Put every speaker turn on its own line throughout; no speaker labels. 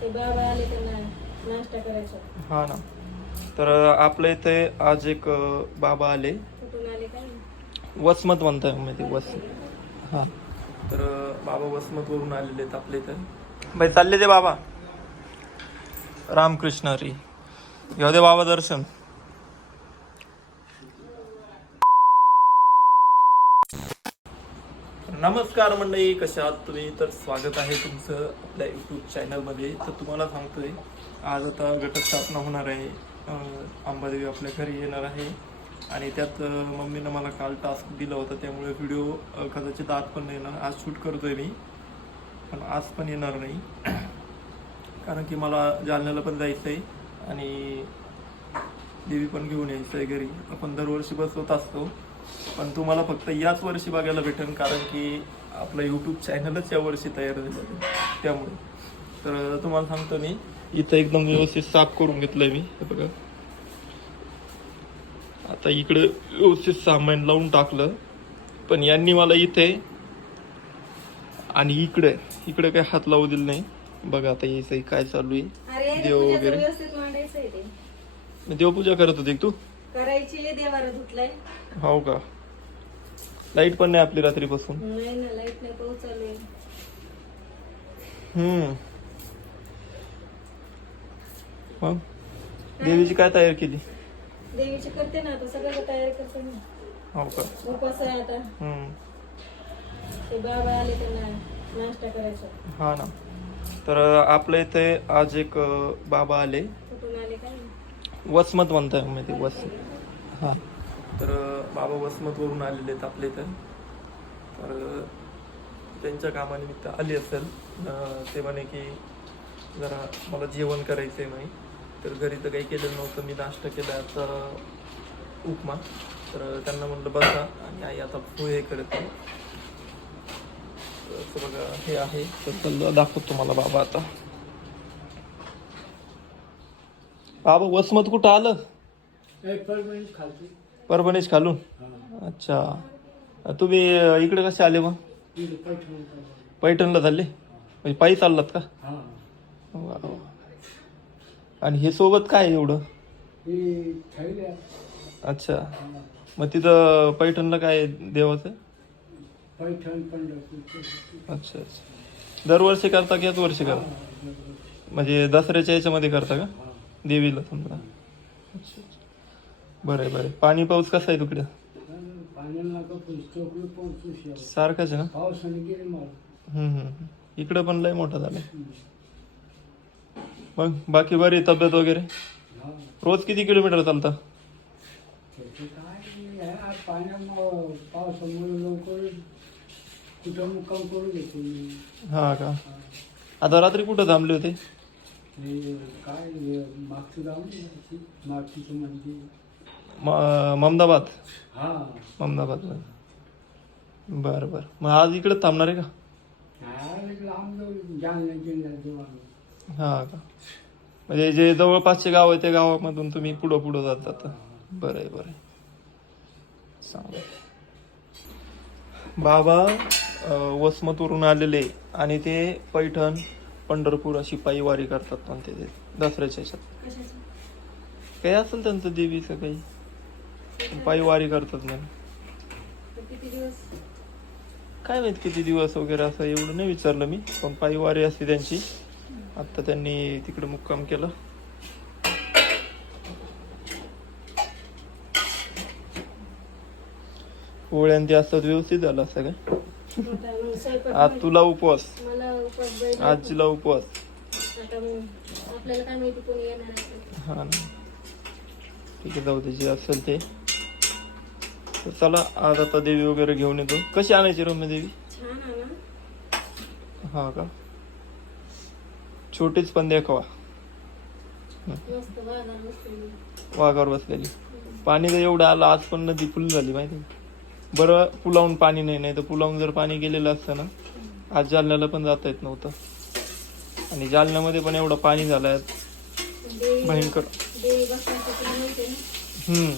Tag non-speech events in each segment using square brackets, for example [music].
ते बाबा आले त्यांना नाश्ता करायचा.
हा ना. तर आपल्या इथे आज एक अं, बाबा आले.
कुठून आले काय? माहीत.
वसमत म्हणताय मी ते वस हा. तर अं, बाबा वसमत वरून आलेले आहेत आपल्या इथे. बाई चालले ते बाबा. रामकृष्ण हरी. घेऊ दे बाबा दर्शन. नमस्कार मंडळी कशा आहात तुम्ही? तर स्वागत आहे तुमचं आपल्या यूट्यूब चॅनलमध्ये तर तुम्हाला सांगतोय आज आता घटस्थापना होणार आहे. अंबादेवी आपल्या घरी येणार आहे. आणि त्यात मम्मीनं मला काल टास्क दिला होता त्यामुळे व्हिडिओ कदाचित आज पण येणार आज शूट करतोय मी. पण आज पण येणार नाही. कारण की मला जालन्याला पण जायचं आहे आणि देवी पण घेऊन यायचं आहे घरी. आपण दरवर्षी बसवत असतो. पण तुम्हाला फक्त याच वर्षी बघायला भेटेल कारण की आपलं यूट्यूब चॅनलच या वर्षी तयार झालं. त्यामुळे. तर तुम्हाला सांगतो मी इथं एकदम व्यवस्थित साफ करून घेतलंय मी. हे बघा. आता इकडे व्यवस्थित सामान लावून टाकलं. पण यांनी मला इथे आणि इकडे इकडे काय हात लावू दिलं नाही. बघा आता यायचं काय चालू आहे. देव वगैरे. देवपूजा करत होते तू?
करायची देवारा धुतलाय.
हो का? लाइट पण नाही आपली रात्रीपासून.
नाही ना लाइट नाही पाऊस चालू आहे.
हम्म. मग? देवीची काय तयारी केली?
देवीची करते ना आता सगळं तयारी करते ना
हो का?
उपास आहे आता.
हम्म.
ते बाबा आले त्यांना नाश्ता करायचा.
हा ना. तर आपल्या इथे आज एक अं, बाबा आले. वसमत म्हणताय मी ते वस हा. तर बाबा वसमत वरून आलेले आहेत आपल्या इथं. तर त्यांच्या कामानिमित्त आली असेल. ते म्हणे की जरा मला जेवण करायचं आहे म्हणे. तर घरी तर काही केलेलं नव्हतं मी नाश्ता केला आता उपमा. तर त्यांना म्हणलं बसा आणि आई आता पोहे करत आहे. तर असं बघा हे आहे. तर दाखवतो तुम्हाला बाबा आता. बाबा वसमत कुठं आलं? परभणीच खालून? अच्छा. तुम्ही इकडे कसे आले मग? पैठणला चालले. म्हणजे पायी चाललात का? वा वा. आणि हे सोबत काय आहे एवढं? अच्छा. मग तिथं पैठणला काय आहे देवाचं?
पैठण पंढरपूर.
अच्छा अच्छा. दरवर्षी करता की याच वर्षी करता? म्हणजे दसऱ्याच्या याच्यामध्ये करता का? देवीला समजा बरं आहे बरं आहे. पाणी पाऊस कसा आहे तिकडे? सारखाच आहे ना? हम्म, हम्म, इकडं पण लय मोठा झालाय. मग बाकी बरी तब्येत वगैरे? रोज किती किलोमीटर चालता?
पावसामुळे लवकर कुठं मुक्काम घेतो मी
हा का? आता रात्री कुठं थांबले होते?
हे काय हे मागचं जाऊन यायची मागचं मंदिर.
म- ममदाबाद
हा.
ममदाबाद बरं बरं. मग आज इकडे थांबणार आहे का?
काय लांब जाऊन जालना जिल्ह्यात जाऊ आम्ही
हा का? म्हणजे जे जवळपासचे गाव आहे त्या गावामधून तुम्ही पुढं पुढं जात जाता. बरं आहे बरं आहे. चांगलं बाबा अं, वसमतवरून आलेले आणि ते पैठण पंढरपूर अशी पायी वारी करतात म्हणते ते दसऱ्याच्या ह्याच्यात? काही असेल त्यांचं देवीचं काही. पायी वारी करतात म्हणे. काय माहीत किती दिवस वगैरे असं एवढं नाही विचारलं मी पण पायी वारी असते त्यांची. आता त्यांनी तिकडे मुक्काम केलं. पोळ्या ते असतात व्यवस्थित झालं
स्वयंपाक
आज तुला उपवास.
बैल
आजीला उपवास
आता मग आपल्याला काय माहिती कोणी येणार आहे. ते.
हा ना. ठीक आहे जाऊ दे जे असेल ते. तर चला आज आता देवी वगैरे घेऊन येतो. कशी आणायची रम्य देवी?
छान आहे ना.
हा का? छोटीच पण देखावा.
मस्त बाजार मस्त
वाघावर बसलेली. पाणी तर एवढं आलं आज पण नदी फुल झाली माहिती आहे? बरं पुलावून पाणी नाही नाही तर पुलावून जर पाणी गेलेलं असतं ना आज जालन्याला पण जाता येत नव्हतं. आणि जालन्यामध्ये पण एवढं पाणी झालंय. भयंकर. हम्म.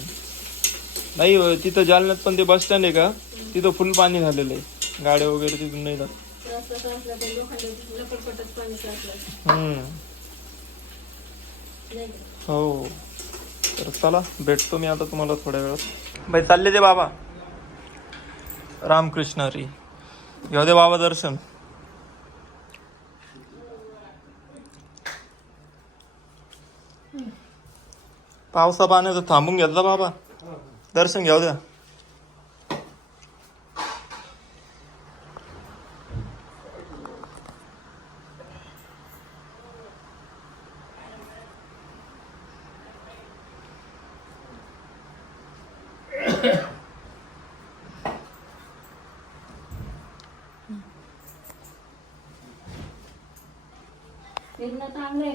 नाही तिथं जालन्यात पण ते बस स्टँड आहे का? तिथं फुल पाणी झालेलं आहे. गाड्या वगैरे तिथून नाही जात. हम्म. हो. तर चला भेटतो मी आता तुम्हाला थोड्या वेळात. बाई चालले ते बाबा. रामकृष्ण हरी. घेऊ दे बाबा दर्शन. पावसा पाण्याचं थांबून घेतला बाबा. दर्शन घेऊ द्या.
फिरणं चांगलं आहे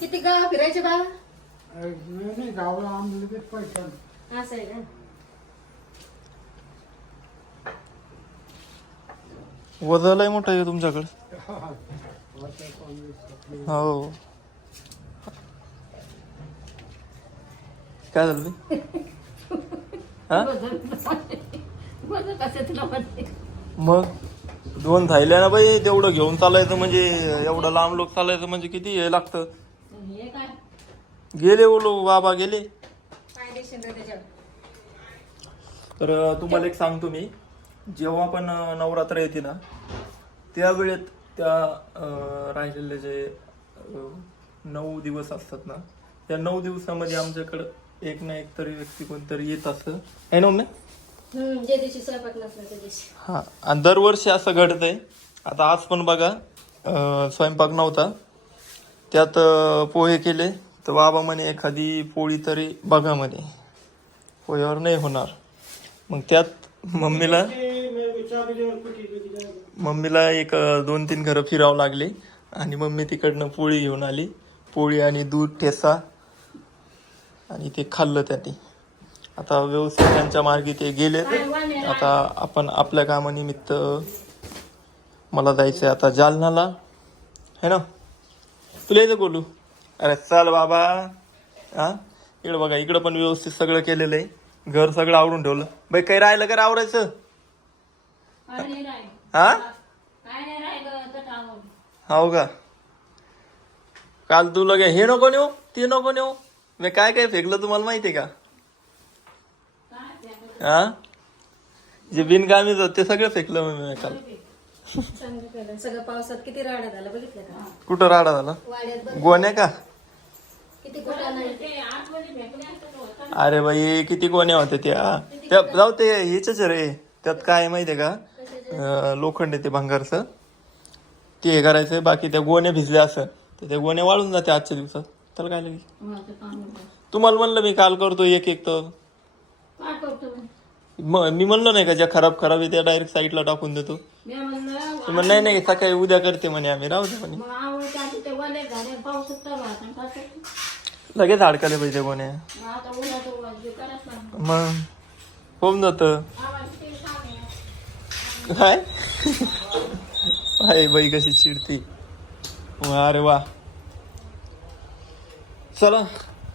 किती गाव फिरायचे बा
नाही नाही गावाला आम्ही लगेच पैसा.
असं आहे का?
वजलय मोठं आहे तुमच्याकडे. हो. काय झालं बे? [laughs] हा?
कसं तुला म्हणते
मग? दोन थायल्या ना बाई तेवढं घेऊन चालायचं म्हणजे एवढं लांब लोक चालायचं म्हणजे किती हे लागतं.
हे काय?
गेले बोलो बाबा गेले.
त्याच्यावर.
तर तुम्हाला एक सांगतो मी. जेव्हा पण नवरात्र येते ना त्या वेळेत त्या अं, राहिलेले जे अं, नऊ दिवस असतात ना त्या नऊ दिवसामध्ये आमच्याकडं एक ना एक तरी व्यक्ती कोणतरी येत असतं आहे ना?
हम्म, ज्या दिवशी स्वयंपाक नसला त्या दिवशी.
हा आणि दरवर्षी असं घडतंय. आता आज पण बघा अं, स्वयंपाक नव्हता. त्यात अं, पोहे केले तर बाबा म्हणे एखादी पोळी तरी बघा म्हणे. पोह्यावर नाही होणार. मग त्यात मम्मीला मम्मीला एक अं, दोन तीन घरं फिरावं लागले. आणि मम्मी तिकडनं पोळी घेऊन आली. पोळी आणि दूध ठेसा आणि ते खाल्लं त्याने. आता व्यवस्थित त्यांच्या मार्गी ते गेले. आता आपण आपल्या कामानिमित्त मला जायचंय आता जालनाला. है ना? तुला यायचं बोलू. अरे चल बाबा. हा? इकडं बघा इकडं पण व्यवस्थित सगळं केलेलं आहे. घर सगळं आवरून ठेवलं. बाई काही राहिलं का आवरायचं? हा? हो का? काल तुला काय हे नको नेऊ ते नको नेऊ. मी काय काय फेकलं तुम्हाला माहितीये का?
काय ते
हा? जे बिनकामीच होतं ते सगळं फेकलं मग मी काल.
चांगलं केलं सगळं पावसात किती राडा झाला बघितलं का?
कुठं राडा झाला?
वाड्यात बघ
गोण्या का?
किती कुठं नाही.
अरे बाई किती गोण्या होत्या त्या. त्या जाऊ ते ह्याच रे. त्यात काय आहे माहितीये का? अं, लोखंड आहे ते भांगारचं. ते हे करायचं बाकी त्या गोण्या भिजल्या असं. तर त्या गोण्या वाळून जाते आजच्या दिवसात. त्याला काय लागेल
होतं.
तुम्हाला म्हणलं मी काल करतो एक एक तर.
काय करतो मी?
मग मी म्हणलो नाही का ज्या खराब खराब आहे त्या डायरेक्ट साईडला टाकून देतो.
मी म्हणलं
तर म्हणे, नाही नाही सकाळी उद्या करते म्हणे आम्ही. राहू दे म्हणे.
मग आवडते आधी ते वले झाले पाऊस चालू आता आणि काय करतो?
लगेच अडकले पाहिजे गोण्या
मग आता उन्हाचं उन्हाचं जे करायचं लागतं.
मग? होऊन जात
ते सांग.
काय? आहे बाई कशी चिडती. वा अरे वा. चला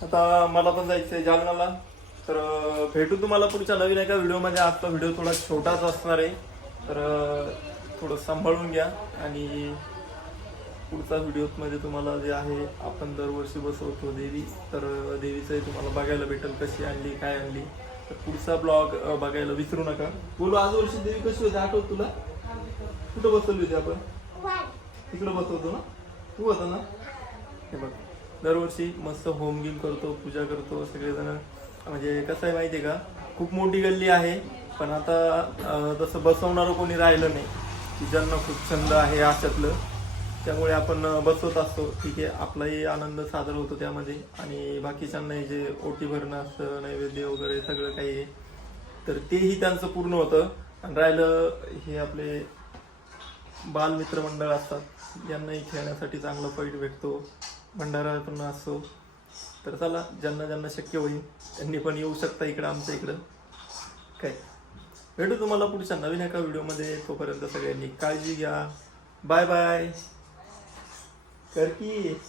आता मला पण जायचंय जालनाला तर भेटू तुम्हाला पुढच्या नवीन एका व्हिडिओमध्ये. आजचा व्हिडिओ थोडा छोटाच असणार आहे. तर थोडं सांभाळून घ्या. आणि पुढचा व्हिडिओमध्ये तुम्हाला जे आहे आपण दरवर्षी बसवतो देवी. तर देवीचंही तुम्हाला बघायला भेटेल कशी आणली काय आणली. तर पुढचा ब्लॉग बघायला विसरू नका. बोलू आज वर्षी देवी कशी होती? आठवत तुला? कुठं बसवली होती आपण? तिकडं बसवतो ना? तू होता ना? हे बघ. दरवर्षी मस्त होम गेम करतो पूजा करतो सगळेजण. म्हणजे कसं आहे माहिती आहे का? खूप मोठी गल्ली आहे पण आता अं, तसं बसवणारं कोणी राहिलं नाही. की ज्यांना खूप छंद आहे अशातलं. त्यामुळे आपण अं, बसवत असतो. ठीक आहे आपलाही आनंद साजरा होतो त्यामध्ये. आणि बाकीच्यांनाही जे ओटी भरणं असतं नैवेद्य वगैरे सगळं काही आहे तर तेही त्यांचं पूर्ण होतं. आणि राहिलं हे आपले बालमित्र मंडळ असतात. यांनाही खेळण्यासाठी चांगला पॉईंट भेटतो. भंडारा पण असतो. तर चला ज्यांना ज्यांना शक्य होईल त्यांनी पण येऊ शकता इकडं आमच्या इकडं. काय? भेटू तुम्हाला पुढच्या नवीन एका व्हिडिओमध्ये. तोपर्यंत सगळ्यांनी काळजी घ्या. Bye bye. कर की